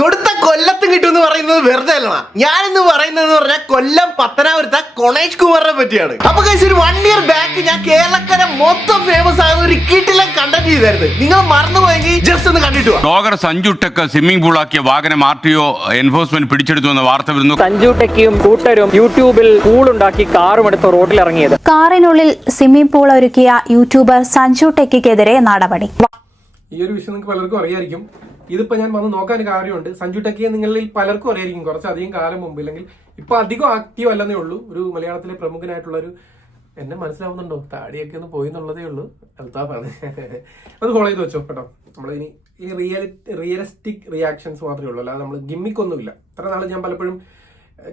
കൊടുത്ത കൊല്ലത്തും കിട്ടുമെന്ന് പറയുന്നത് വെറുതെ അല്ല. ഞാനിന്ന് പറയുന്നത് പറഞ്ഞാൽ കൊല്ലം പത്തനാപുരത്തെ കൊണേഷ് കുമാറിനെ പറ്റിയാണ്. അപ്പൊ കഴിച്ച് ഒരു 1 year ബാക്ക് ഞാൻ കേരളക്കര മൊത്തം ഫേമസ് ആകുന്ന ഒരു കിട്ടിലെ കണ്ടന്റ് ചെയ്തായിരുന്നു. നിങ്ങൾ മറന്നുപോയെങ്കിൽ ജസ്റ്റ് ഒന്ന് കണ്ടിട്ട് ബ്ലോഗർ സഞ്ജു ടെക്ക് സ്വിമ്മിംഗ് പൂളാക്കിയ വാഹനം RTO എൻഫോഴ്സ്മെന്റ് പിടിച്ചെടുത്തു എന്ന വാർത്ത വരുന്നു. സഞ്ജു ടെക്കിയും കൂട്ടരും യൂട്യൂബിൽ പൂളുണ്ടാക്കി കാറും എടുത്ത് റോഡിൽ ഇറങ്ങിയത്. കാറിനുള്ളിൽ സ്വിമ്മിംഗ് പൂൾ ഒരുക്കിയ യൂട്യൂബർ സഞ്ജു ടെക്കിക്കെതിരെ നടപടി. ഈ ഒരു വിഷയം നിങ്ങൾക്ക് പലർക്കും അറിയായിരിക്കും. ഇതിപ്പോ ഞാൻ വന്ന് നോക്കാൻ കാര്യമുണ്ട്. സഞ്ജു ടെക്കിയെ നിങ്ങളിൽ പലർക്കും അറിയായിരിക്കും കുറച്ചധികം കാലം മുമ്പ്, ഇല്ലെങ്കിൽ ഇപ്പൊ അധികം ആക്റ്റീവ് അല്ലെന്നേ ഉള്ളൂ. ഒരു മലയാളത്തിലെ പ്രമുഖനായിട്ടുള്ള ഒരു, എന്നെ മനസ്സിലാവുന്നുണ്ടോ, താടിയൊക്കെ ഒന്ന് പോയി എന്നുള്ളതേ ഉള്ളൂ, അൽത്താഫാണ്. അത് ഫോളോ ചെയ്ത് വെച്ചോ കേട്ടോ. നമ്മളിനി ഈ റിയലിസ്റ്റിക് റിയാക്ഷൻസ് മാത്രമേ ഉള്ളൂ, അല്ലാതെ നമ്മൾ ഗിമ്മിക്കൊന്നുമില്ല. ഇത്ര നാൾ ഞാൻ പലപ്പോഴും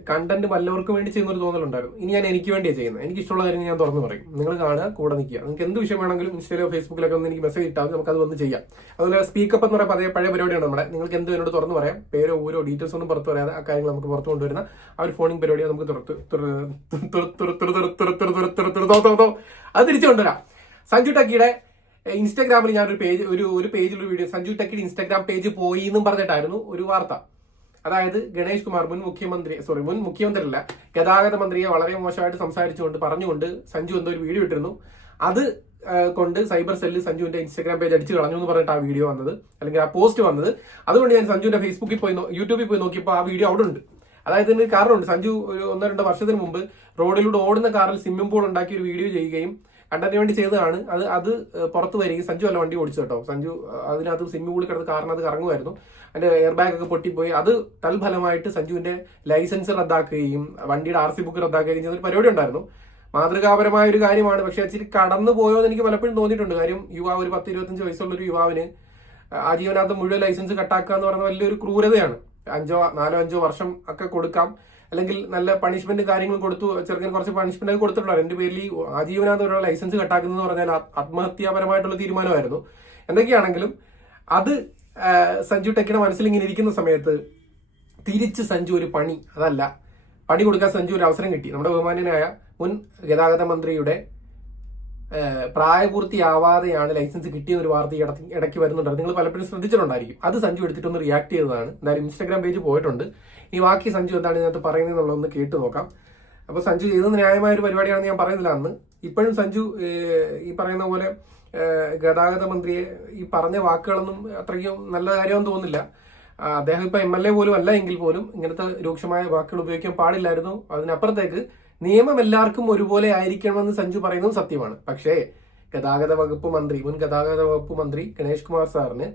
കണ്ടന്റ് വല്ലവർക്കും വേണ്ടി ചെയ്യുന്നൊരു തോന്നലുണ്ടായിരുന്നു. ഇനി ഞാൻ എനിക്ക് വേണ്ടിയാണ് ചെയ്യുന്നത്. എനിക്ക് ഇഷ്ടമുള്ള കാര്യങ്ങൾ ഞാൻ തുറന്നു പറയും. നിങ്ങൾ കാണുക, കൂടെ നിൽക്കുക. നിങ്ങൾക്ക് എന്ത് വിഷയം വേണമെങ്കിലും ഇൻസ്റ്റയിലോ ഫേസ്ബുക്കിലൊക്കെ ഒന്ന് എനിക്ക് മെസ്സേജ് ഇട്ടാൽ നമുക്ക് അത് വന്ന് ചെയ്യാം. അതുപോലെ സ്പീക്കപ്പ് എന്ന് പറയുന്ന പഴയ പരിപാടിയാണ് നമ്മുടെ. നിങ്ങൾക്ക് എന്ത് എന്നോട് തുറന്നു പറയാം. പേരോ ഊരോ ഡീറ്റെയിൽസ് ഒന്നും പുറത്തു പറയാതെ ആ കാര്യങ്ങൾ നമുക്ക് പുറത്തു കൊണ്ടുവരുന്ന ആ ഒരു ഫോണിംഗ് പരിപാടിയാണ് നമുക്ക് അത് തിരിച്ചു കൊണ്ടുവരാം. സഞ്ജു ടെക്കിയുടെ ഇൻസ്റ്റാഗ്രാമിൽ ഞാനൊരു പേജ് ഒരു പേജിലൊരു വീഡിയോ, സഞ്ജു ടെക്കിയുടെ ഇൻസ്റ്റാഗ്രാം പേജ് പോയി എന്നും പറഞ്ഞിട്ടായിരുന്നു ഒരു വാർത്ത. അതായത് ഗണേഷ് കുമാർ മുൻ മുഖ്യമന്ത്രിയല്ല, ഗതാഗത മന്ത്രിയെ വളരെ മോശമായിട്ട് സംസാരിച്ചുകൊണ്ട് പറഞ്ഞുകൊണ്ട് സഞ്ജു എന്തോ ഒരു വീഡിയോ ഇട്ടിരുന്നു. അത് കൊണ്ട് സൈബർ സെല്ല് സഞ്ജുവിന്റെ ഇൻസ്റ്റാഗ്രാം പേജ് അടിച്ചു കളഞ്ഞു എന്ന് പറഞ്ഞിട്ട് ആ വീഡിയോ വന്നത്, അല്ലെങ്കിൽ ആ പോസ്റ്റ് വന്നത്. അതുകൊണ്ട് ഞാൻ സഞ്ജുവിന്റെ ഫേസ്ബുക്കിൽ പോയി യൂട്യൂബിൽ പോയി നോക്കിയപ്പോൾ ആ വീഡിയോ അവിടെ ഉണ്ട്. അതായത് ഇതിന് കാരണമുണ്ട്. സഞ്ജു ഒരു 1-2 വർഷത്തിന് മുമ്പ് റോഡിലൂടെ ഓടുന്ന കാറിൽ സ്വിമ്മിംഗ് പൂൾ ഉണ്ടാക്കി ഒരു വീഡിയോ ചെയ്യുകയും കണ്ടന്റിന് വേണ്ടി ചെയ്തതാണ്. അത് പുറത്ത് വരികയും സഞ്ജു അല്ല വണ്ടി ഓടിച്ചു കേട്ടോ. സഞ്ജു അതിനകത്ത് സ്വിമ്മിംഗ് പൂളിൽ കിടന്ന് കാറിനകത്ത് കറങ്ങുമായിരുന്നു. അതിന്റെ എയർ ബാഗ് ഒക്കെ പൊട്ടിപ്പോയി. അത് തൽഫലമായിട്ട് സഞ്ജുവിന്റെ ലൈസൻസ് റദ്ദാക്കുകയും വണ്ടിയുടെ RC ബുക്ക് റദ്ദാക്കുകയും ചെയ്യുന്ന ഒരു പരിപാടി ഉണ്ടായിരുന്നു. മാതൃകാപരമായ ഒരു കാര്യമാണ്. പക്ഷെ ഇച്ചിരി കടന്നു പോയോ എന്ന് എനിക്ക് പലപ്പോഴും തോന്നിയിട്ടുണ്ട്. കാര്യം യുവാവ്, ഒരു 10-25 വയസ്സുള്ള ഒരു യുവാവിന് ആജീവനാന്തം മുഴുവൻ ലൈസൻസ് കട്ടാക്കുക എന്ന് പറയുന്നത് വലിയൊരു ക്രൂരതയാണ്. 4-5 വർഷം ഒക്കെ കൊടുക്കാം, അല്ലെങ്കിൽ നല്ല പണിഷ്മെന്റ് കാര്യങ്ങൾ കൊടുത്തു. ചെറുക്കൻ കുറച്ച് പണിഷ്മെന്റ് ഒക്കെ കൊടുത്തിട്ടുണ്ടായിരുന്നു. എന്റെ പേരിൽ ഈ ആജീവനാന്തം ഒരാൾ ലൈസൻസ് കട്ടാക്കുന്നത് പറഞ്ഞാൽ ആത്മഹത്യാപരമായിട്ടുള്ള തീരുമാനമായിരുന്നു. എന്തൊക്കെയാണെങ്കിലും അത് സഞ്ജു ടെക്കിയുടെ മനസ്സിൽ ഇങ്ങനെ ഇരിക്കുന്ന സമയത്ത് തിരിച്ച് സഞ്ജു ഒരു പണി കൊടുക്കാൻ സഞ്ജു ഒരു അവസരം കിട്ടി. നമ്മുടെ ബഹുമാന്യനായ മുൻ ഗതാഗത മന്ത്രിയുടെ പ്രായപൂർത്തിയാവാതെയാണ് ലൈസൻസ് കിട്ടിയെന്നൊരു വാർത്ത ഇടയ്ക്ക് വരുന്നുണ്ടായിരുന്നു. നിങ്ങൾ പലപ്പോഴും ശ്രദ്ധിച്ചിട്ടുണ്ടായിരിക്കും. അത് സഞ്ജു എടുത്തിട്ടൊന്ന് റിയാക്ട് ചെയ്തതാണ്. എന്തായാലും ഇൻസ്റ്റാഗ്രാം പേജ് പോയിട്ടുണ്ട്. ഈ ബാക്കി സഞ്ജു എന്താണ് ഇതിനകത്ത് പറയുന്നതെന്നുള്ളതൊന്ന് കേട്ട് നോക്കാം. അപ്പോൾ സഞ്ജു ചെയ്തത് ന്യായമായ ഒരു പരിപാടിയാണെന്ന് ഞാൻ പറയുന്നില്ല അന്ന്. ഇപ്പോഴും സഞ്ജു ഈ പറയുന്ന പോലെ ഗതാഗത മന്ത്രിയെ ഈ പറഞ്ഞ വാക്കുകളൊന്നും അത്രയ്ക്കും നല്ല കാര്യമെന്ന് തോന്നുന്നില്ല. അദ്ദേഹം ഇപ്പൊ MLA പോലും അല്ല എങ്കിൽ പോലും ഇങ്ങനത്തെ രൂക്ഷമായ വാക്കുകൾ ഉപയോഗിക്കാൻ പാടില്ലായിരുന്നു. അതിനപ്പുറത്തേക്ക് നിയമം എല്ലാവർക്കും ഒരുപോലെ ആയിരിക്കണമെന്ന് സഞ്ജു പറയുന്നതും സത്യമാണ്. പക്ഷേ മുൻ ഗതാഗത വകുപ്പ് മന്ത്രി ഗണേഷ് കുമാർ സാറിന്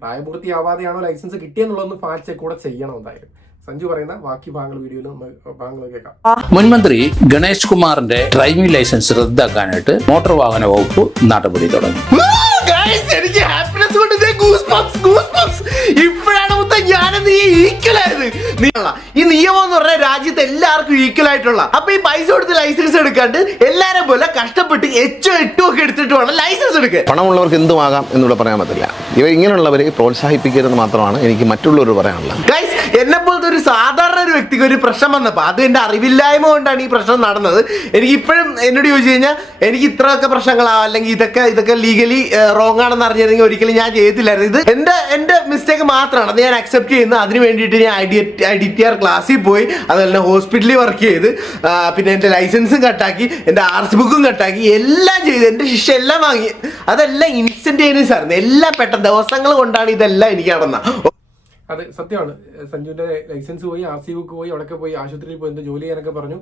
പ്രായപൂർത്തിയാവാതെയാണോ ലൈസൻസ് കിട്ടിയെന്നുള്ളതൊന്ന് ഫാക്ട് ചെക്ക് കൂടെ ചെയ്യണം. എന്തായാലും സഞ്ജു പറയുന്ന ബാക്കി ഭാഗങ്ങൾ കേൾക്കാം. മുൻമന്ത്രി ഗണേഷ് കുമാറിന്റെ ഡ്രൈവിംഗ് ലൈസൻസ് റദ്ദാക്കാനായിട്ട് മോട്ടോർ വാഹന വകുപ്പ് നടപടി തുടങ്ങി. എനിക്ക് ഹാപ്പിനെസ് കൊണ്ട് ഇപ്പോഴാണ് ഞാനെന്ന് ഈക്വലായത്. ഈ നിയമം എന്ന് പറഞ്ഞാൽ രാജ്യത്ത് എല്ലാവർക്കും ഈക്വൽ ആയിട്ടുള്ള. അപ്പൊ ഈ പൈസ കൊടുത്ത് ലൈസൻസ് എടുക്കാണ്ട് എല്ലാരും പോലെ കഷ്ടപ്പെട്ട് 8 ഒക്കെ എടുത്തിട്ട് വേണം ലൈസൻസ് എടുക്കാൻ. പണമുള്ളവർക്ക് എന്തുമാകാം എന്നിവിടെ പറയാൻ പറ്റില്ല. ഇങ്ങനെയുള്ളവരെ പ്രോത്സാഹിപ്പിക്കരുത് മാത്രമാണ് എനിക്ക് മറ്റുള്ളവർ പറയാനുള്ളത്. ഗൈസ്, എന്നെ പോലത്തെ ഒരു സാധാരണ ഒരു വ്യക്തിക്ക് ഒരു പ്രശ്നം വന്നപ്പോ അത് എന്റെ അറിവില്ലായ്മ കൊണ്ടാണ് ഈ പ്രശ്നം നടന്നത്. എനിക്ക് ഇപ്പോഴും എന്നോട് ചോദിച്ചു കഴിഞ്ഞാൽ എനിക്ക് ഇത്രയൊക്കെ പ്രശ്നങ്ങളാവാം, അല്ലെങ്കിൽ ഇതൊക്കെ ലീഗലി റോങ് ആണെന്ന് അറിഞ്ഞിരുന്നെങ്കിൽ ഒരിക്കലും ഞാൻ ചെയ്യത്തില്ലായിരുന്നു. ഇത് എന്റെ മിസ്റ്റേക്ക് മാത്രമാണ്. അത് ഞാൻ അക്സെപ്റ്റ് ചെയ്യുന്നത്. അതിന് വേണ്ടിയിട്ട് ഞാൻ IDTR ക്ലാസ്സിൽ പോയി, അതുപോലെ ഹോസ്പിറ്റലിൽ വർക്ക് ചെയ്ത്, പിന്നെ എന്റെ ലൈസൻസും കട്ടാക്കി, എന്റെ RC ബുക്കും കട്ടാക്കി, എല്ലാം ചെയ്ത് എന്റെ ശിക്ഷ എല്ലാം വാങ്ങി. അതെല്ലാം ഇൻസ്റ്റന്റേനിയസ് ആയിരുന്നു. എല്ലാം പെട്ടെന്ന് ദിവസങ്ങൾ കൊണ്ടാണ് ഇതെല്ലാം എനിക്ക് നടന്ന. അതെ, സത്യമാണ്. സഞ്ജുവിന്റെ ലൈസൻസ് പോയി, RC ബുക്ക് പോയി, അവിടെയൊക്കെ പോയി, ആശുപത്രിയിൽ പോയി എന്തോ ജോലി ചെയ്യാനൊക്കെ പറഞ്ഞു.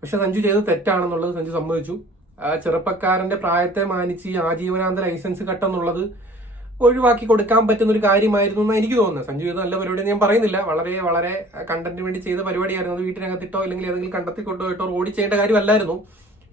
പക്ഷെ സഞ്ജു ചെയ്തത് തെറ്റാണെന്നുള്ളത് സഞ്ജു സമ്മതിച്ചു. ചെറുപ്പക്കാരന്റെ പ്രായത്തെ മാനിച്ച് ആജീവനാന്ത ലൈസൻസ് കട്ടെന്നുള്ളത് ഒഴിവാക്കി കൊടുക്കാൻ പറ്റുന്ന ഒരു കാര്യമായിരുന്നു എന്നാണ് എനിക്ക് തോന്നുന്നത്. സഞ്ജു ചെയ്ത് നല്ല പരിപാടി ഞാൻ പറയുന്നില്ല. വളരെ വളരെ കണ്ടന്റിന് വേണ്ടി ചെയ്ത പരിപാടിയായിരുന്നു. അത് വീട്ടിനകത്തിട്ടോ അല്ലെങ്കിൽ ഏതെങ്കിലും കണ്ടെത്തി കൊണ്ടുപോയിട്ടോ റോഡിൽ ചെയ്യേണ്ട കാര്യമല്ലായിരുന്നു.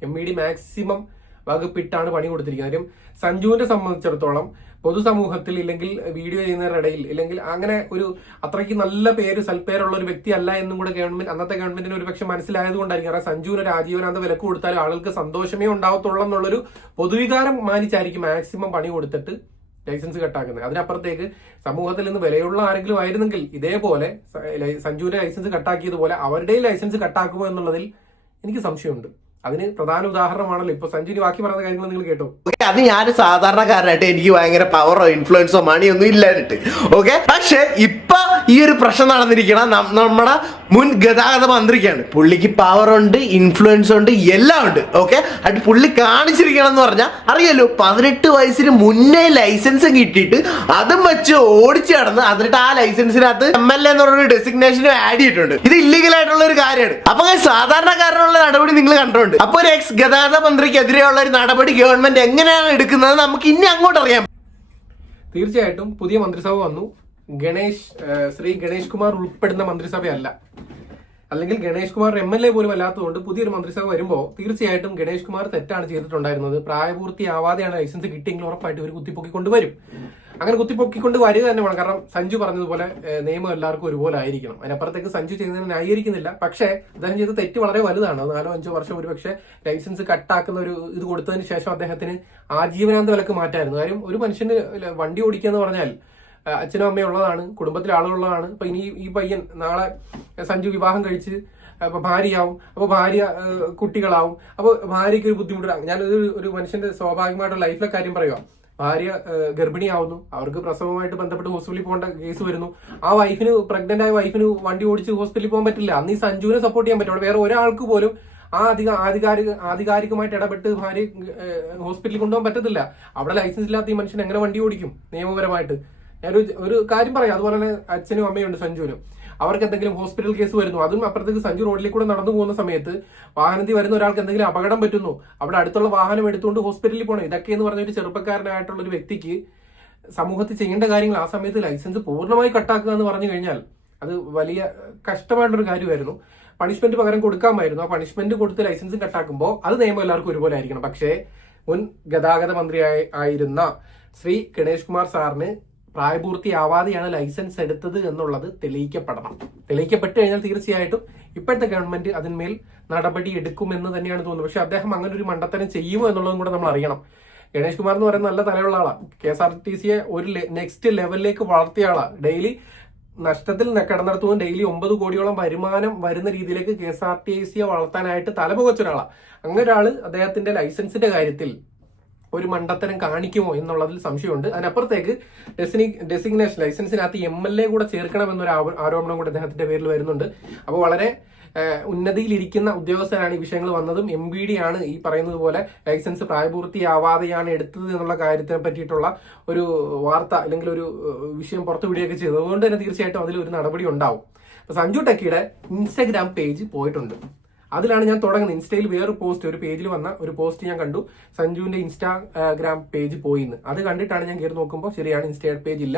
MVD മാക്സിമം വകുപ്പിട്ടാണ് പണി കൊടുത്തിരിക്കുന്നത്. കാര്യം സഞ്ജുവിനെ സംബന്ധിച്ചിടത്തോളം പൊതുസമൂഹത്തിൽ, ഇല്ലെങ്കിൽ വീഡിയോ ചെയ്യുന്നവരുടെ ഇടയിൽ, ഇല്ലെങ്കിൽ അങ്ങനെ ഒരു അത്രയ്ക്ക് നല്ല സൽപ്പേരുള്ള ഒരു വ്യക്തി അല്ല എന്നും കൂടെ അന്നത്തെ ഗവൺമെന്റിന് ഒരുപക്ഷെ മനസ്സിലായതുകൊണ്ടായിരിക്കും. കാരണം സഞ്ജുവിന് ഒരു ആജീവനാന്ത വിലക്ക് കൊടുത്താൽ ആളുകൾക്ക് സന്തോഷമേ ഉണ്ടാവത്തുള്ളൂ എന്നുള്ളൊരു പൊതുവികാരം മാനിച്ചായിരിക്കും മാക്സിമം പണി കൊടുത്തിട്ട് ലൈസൻസ് കട്ടാക്കുന്നത്. അതിനപ്പുറത്തേക്ക് സമൂഹത്തിൽ നിന്ന് വിലയുള്ള ആരെങ്കിലും ആയിരുന്നെങ്കിൽ ഇതേപോലെ സഞ്ജുവിന്റെ ലൈസൻസ് കട്ടാക്കിയതുപോലെ അവരുടെയും ലൈസൻസ് കട്ടാക്കുമോ എന്നുള്ളതിൽ എനിക്ക് സംശയമുണ്ട്. അതിന് പ്രധാന ഉദാഹരണമാണല്ലോ ഇപ്പൊ സഞ്ജുവിന് ബാക്കി പറയുന്ന കാര്യങ്ങൾ നിങ്ങൾ കേട്ടോ. ഓക്കെ, അത് ഞാൻ സാധാരണക്കാരനായിട്ട് എനിക്ക് ഭയങ്കര പവറോ ഇൻഫ്ലുവൻസോ മണിയോ ഒന്നും ഇല്ലായിട്ട്. ഓക്കെ, പക്ഷെ ഇപ്പൊ ഈ ഒരു പ്രശ്നം നടന്നിരിക്കണം നമ്മുടെ മുൻ ഗതാഗത മന്ത്രിക്കാണ്. പുള്ളിക്ക് പവർ ഉണ്ട്, ഇൻഫ്ലുവൻസ് ഉണ്ട്, എല്ലാം ഉണ്ട്. ഓക്കെ, അത് പുള്ളി കാണിച്ചിരിക്കണം എന്ന് പറഞ്ഞാൽ അറിയാലോ, 18 വയസ്സിന് മുന്നേ ലൈസൻസ് കിട്ടിയിട്ട് അതും വെച്ച് ഓടിച്ചു നടന്ന് എന്നിട്ട് ആ ലൈസൻസിനകത്ത് MLA എന്ന് പറഞ്ഞൊരു ഡെസിഗ്നേഷനും ആഡ് ചെയ്തിട്ടുണ്ട്. ഇത് ഇല്ലീഗൽ ആയിട്ടുള്ള ഒരു കാര്യമാണ്. അപ്പൊ സാധാരണക്കാരനുള്ള നടപടി നിങ്ങൾ കണ്ടിട്ടുണ്ട്. അപ്പൊ ഒരു എക്സ് ഗതാഗത മന്ത്രിക്കെതിരെയുള്ള ഒരു നടപടി ഗവൺമെന്റ് എങ്ങനെയാണ് എടുക്കുന്നത് നമുക്ക് ഇനി അങ്ങോട്ട് അറിയാം. തീർച്ചയായിട്ടും പുതിയ മന്ത്രിസഭ വന്നു. ശ്രീ ഗണേഷ് കുമാർ ഉൾപ്പെടുന്ന മന്ത്രിസഭയല്ല, അല്ലെങ്കിൽ ഗണേഷ് കുമാർ MLA പോലും അല്ലാത്തതുകൊണ്ട് പുതിയൊരു മന്ത്രിസഭ വരുമ്പോൾ തീർച്ചയായിട്ടും ഗണേഷ് കുമാർ തെറ്റാണ് ചെയ്തിട്ടുണ്ടായിരുന്നത്. പ്രായപൂർത്തിയാവാതെയാണ് ലൈസൻസ് കിട്ടിയെങ്കിൽ ഉറപ്പായിട്ട് ഒരു കുത്തിപ്പൊക്കിക്കൊണ്ട് വരും. അങ്ങനെ കുത്തിപ്പൊക്കിക്കൊണ്ട് വരിക തന്നെ വേണം. കാരണം സഞ്ജു പറഞ്ഞതുപോലെ നിയമം എല്ലാവർക്കും ഒരുപോലെ ആയിരിക്കണം. അതിനപ്പുറത്തേക്ക് സഞ്ജു ചെയ്യുന്നതിന് ന്യായീകരിക്കുന്നില്ല. പക്ഷേ അദ്ദേഹം ചെയ്ത തെറ്റ് വളരെ വലുതാണ്. 4-5 വർഷം ഒരു പക്ഷേ ലൈസൻസ് കട്ടാക്കുന്ന ഒരു ഇത് കൊടുത്തതിന് ശേഷം അദ്ദേഹത്തിന് ആജീവനാന്ത വിലക്ക് മാറ്റായിരുന്നു. കാര്യം ഒരു മനുഷ്യന് വണ്ടി ഓടിക്കുക എന്ന് പറഞ്ഞാൽ അച്ഛനും അമ്മയും ഉള്ളതാണ്, കുടുംബത്തിലെ ആളുകളുള്ളതാണ്. ഇപ്പൊ ഇനി ഈ പയ്യൻ നാളെ സഞ്ജു വിവാഹം കഴിച്ച് അപ്പൊ ഭാര്യയാവും, അപ്പൊ ഭാര്യ കുട്ടികളാവും, അപ്പൊ ഭാര്യയ്ക്ക് ഒരു ബുദ്ധിമുട്ട്. ഞാനൊരു ഒരു മനുഷ്യന്റെ സ്വാഭാവികമായിട്ടുള്ള ലൈഫിലെ കാര്യം പറയുക. ഭാര്യ ഗർഭിണിയാവുന്നു, അവർക്ക് പ്രസവമായിട്ട് ബന്ധപ്പെട്ട് ഹോസ്പിറ്റലിൽ പോകേണ്ട കേസ് വരുന്നു. ആ വൈഫിന്, പ്രഗ്നന്റ് ആയ വൈഫിന് വണ്ടി ഓടിച്ച് ഹോസ്പിറ്റലിൽ പോകാൻ പറ്റില്ല. അന്ന് ഈ സഞ്ജുവിനെ സപ്പോർട്ട് ചെയ്യാൻ പറ്റും. വേറെ ഒരാൾക്ക് പോലും ആ ആധികാരികമായിട്ട് ഇടപെട്ട് ഭാര്യ ഹോസ്പിറ്റലിൽ കൊണ്ടുപോകാൻ പറ്റത്തില്ല. അവിടെ ലൈസൻസ് ഇല്ലാത്ത ഈ മനുഷ്യൻ എങ്ങനെ വണ്ടി ഓടിക്കും നിയമപരമായിട്ട്? ഒരു കാര്യം പറയാം. അതുപോലെ തന്നെ അച്ഛനും അമ്മയുണ്ട് സഞ്ജുവിനും. അവർക്ക് എന്തെങ്കിലും ഹോസ്പിറ്റൽ കേസ് വരുന്നു, അതും അപ്പുറത്തേക്ക് സഞ്ജു റോഡിലേക്ക് കൂടെ നടന്നു പോകുന്ന സമയത്ത് വാഹനത്തിൽ വരുന്ന ഒരാൾക്ക് എന്തെങ്കിലും അപകടം പറ്റുന്നു, അവിടെ അടുത്തുള്ള വാഹനം എടുത്തുകൊണ്ട് ഹോസ്പിറ്റലിൽ പോകണം. ഇതൊക്കെ എന്ന് പറഞ്ഞ ഒരു ചെറുപ്പക്കാരനായിട്ടുള്ള ഒരു വ്യക്തിക്ക് സമൂഹത്തിൽ ചെയ്യേണ്ട കാര്യങ്ങൾ ആ സമയത്ത് ലൈസൻസ് പൂർണ്ണമായി കട്ടാക്കുക എന്ന് പറഞ്ഞു കഴിഞ്ഞാൽ അത് വലിയ കഷ്ടമായിട്ടുള്ളൊരു കാര്യമായിരുന്നു. പണിഷ്മെന്റ് പകരം കൊടുക്കാമായിരുന്നു. ആ പണിഷ്മെന്റ് കൊടുത്ത് ലൈസൻസ് കട്ടാക്കുമ്പോൾ അത് നിയമം എല്ലാവർക്കും ഒരുപോലെ ആയിരിക്കണം. പക്ഷേ മുൻ ഗതാഗത മന്ത്രി ആയിരുന്ന ശ്രീ ഗണേഷ് കുമാർ സാറിന് പ്രായപൂർത്തിയാവാതെയാണ് ലൈസൻസ് എടുത്തത് എന്നുള്ളത് തെളിയിക്കപ്പെടണം. തെളിയിക്കപ്പെട്ട് കഴിഞ്ഞാൽ തീർച്ചയായിട്ടും ഇപ്പോഴത്തെ ഗവൺമെന്റ് അതിന്മേൽ നടപടി എടുക്കുമെന്ന് തന്നെയാണ് തോന്നുന്നത്. പക്ഷെ അദ്ദേഹം അങ്ങനെ ഒരു മണ്ടത്തരം ചെയ്യുമോ എന്നുള്ളതും കൂടെ നമ്മൾ അറിയണം. ഗണേഷ് കുമാർ എന്ന് പറയുന്നത് നല്ല തലയുള്ള ആളാണ്. KSRTCയെ ഒരു നെക്സ്റ്റ് ലെവലിലേക്ക് വളർത്തിയ ആളാണ്. ഡെയിലി നഷ്ടത്തിൽ കിടന്നിടത്തുനിന്ന് ഡെയിലി 9 കോടിയോളം വരുമാനം വരുന്ന രീതിയിലേക്ക് KSRTCയെ വളർത്താനായിട്ട് തലപുകച്ച ഒരാളാണ്. അങ്ങനെ ഒരാള് അദ്ദേഹത്തിന്റെ ലൈസൻസിന്റെ കാര്യത്തിൽ ഒരു മണ്ടത്തരം കാണിക്കുമോ എന്നുള്ളതിൽ സംശയമുണ്ട്. അതിനപ്പുറത്തേക്ക് ഡെസിഗ്നേഷൻ ലൈസൻസിനകത്ത് MLA കൂടെ ചേർക്കണമെന്നൊരു ആരോപണം കൂടെ അദ്ദേഹത്തിന്റെ പേരിൽ വരുന്നുണ്ട്. അപ്പോൾ വളരെ ഉന്നതിയിലിരിക്കുന്ന ഉദ്യോഗസ്ഥരാണ് ഈ വിഷയങ്ങൾ വന്നതും. MBD ആണ് ഈ പറയുന്നത് പോലെ ലൈസൻസ് പ്രായപൂർത്തിയാവാതെയാണ് എടുത്തത് എന്നുള്ള കാര്യത്തിനെ പറ്റിയിട്ടുള്ള ഒരു വാർത്ത അല്ലെങ്കിൽ ഒരു വിഷയം പുറത്തുവിടുകയൊക്കെ ചെയ്തത്. അതുകൊണ്ട് തന്നെ തീർച്ചയായിട്ടും അതിൽ ഒരു നടപടി ഉണ്ടാവും. അപ്പൊ സഞ്ജു ടെക്കിയുടെ ഇൻസ്റ്റഗ്രാം പേജ് പോയിട്ടുണ്ട്. അതിലാണ് ഞാൻ തുടങ്ങുന്നത്. ഇൻസ്റ്റയിൽ വേറൊരു പോസ്റ്റ്, ഒരു പേജിൽ വന്ന ഒരു പോസ്റ്റ് ഞാൻ കണ്ടു, സഞ്ജുവിന്റെ ഇൻസ്റ്റാഗ്രാം പേജ് പോയിന്ന്. അത് കണ്ടിട്ടാണ് ഞാൻ കയറി നോക്കുമ്പോൾ ശരിയാണ്, ഇൻസ്റ്റാ പേജ് ഇല്ല,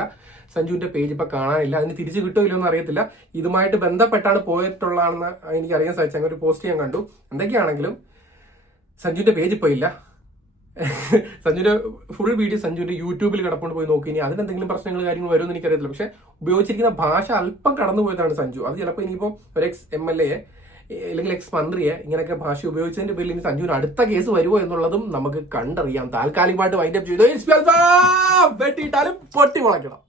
സഞ്ജുവിന്റെ പേജ് ഇപ്പൊ കാണാനില്ല. അതിന് തിരിച്ചു കിട്ടോ ഇല്ലെന്ന് അറിയത്തില്ല. ഇതുമായിട്ട് ബന്ധപ്പെട്ടാണ് പോയിട്ടുള്ളതാണെന്ന് എനിക്ക് അറിയാൻ സാധിച്ചു. അങ്ങനെ ഒരു പോസ്റ്റ് ഞാൻ കണ്ടു. എന്തൊക്കെയാണെങ്കിലും സഞ്ജുവിന്റെ പേജ് ഇപ്പൊ ഇല്ല. സഞ്ജുവിന്റെ ഫുൾ വീഡിയോ സഞ്ജുവിന്റെ യൂട്യൂബിൽ കിടപ്പുണ്ട്, പോയി നോക്കി. ഇനി അതിനെന്തെങ്കിലും പ്രശ്നങ്ങൾ കാര്യങ്ങൾ വരുമെന്ന് എനിക്കറിയത്തില്ല. പക്ഷെ ഉപയോഗിച്ചിരിക്കുന്ന ഭാഷ അല്പം കടന്നു പോയതാണ് സഞ്ജു. അത് ചിലപ്പോൾ ഇനിയിപ്പോൾ ഒരു MLA അല്ലെങ്കിൽ മന്ത്രിയെ ഇങ്ങനെയൊക്കെ ഭാഷ ഉപയോഗിച്ചതിന്റെ പേരിൽ ഇനി സഞ്ജുവിന് അടുത്ത കേസ് വരുമോ എന്നുള്ളതും നമുക്ക് കണ്ടറിയാം. താൽക്കാലികമായിട്ട് വൈൻഡപ്പ് ചെയ്തു വെട്ടിയിട്ടാലും പൊട്ടി മുളയ്ക്കണം.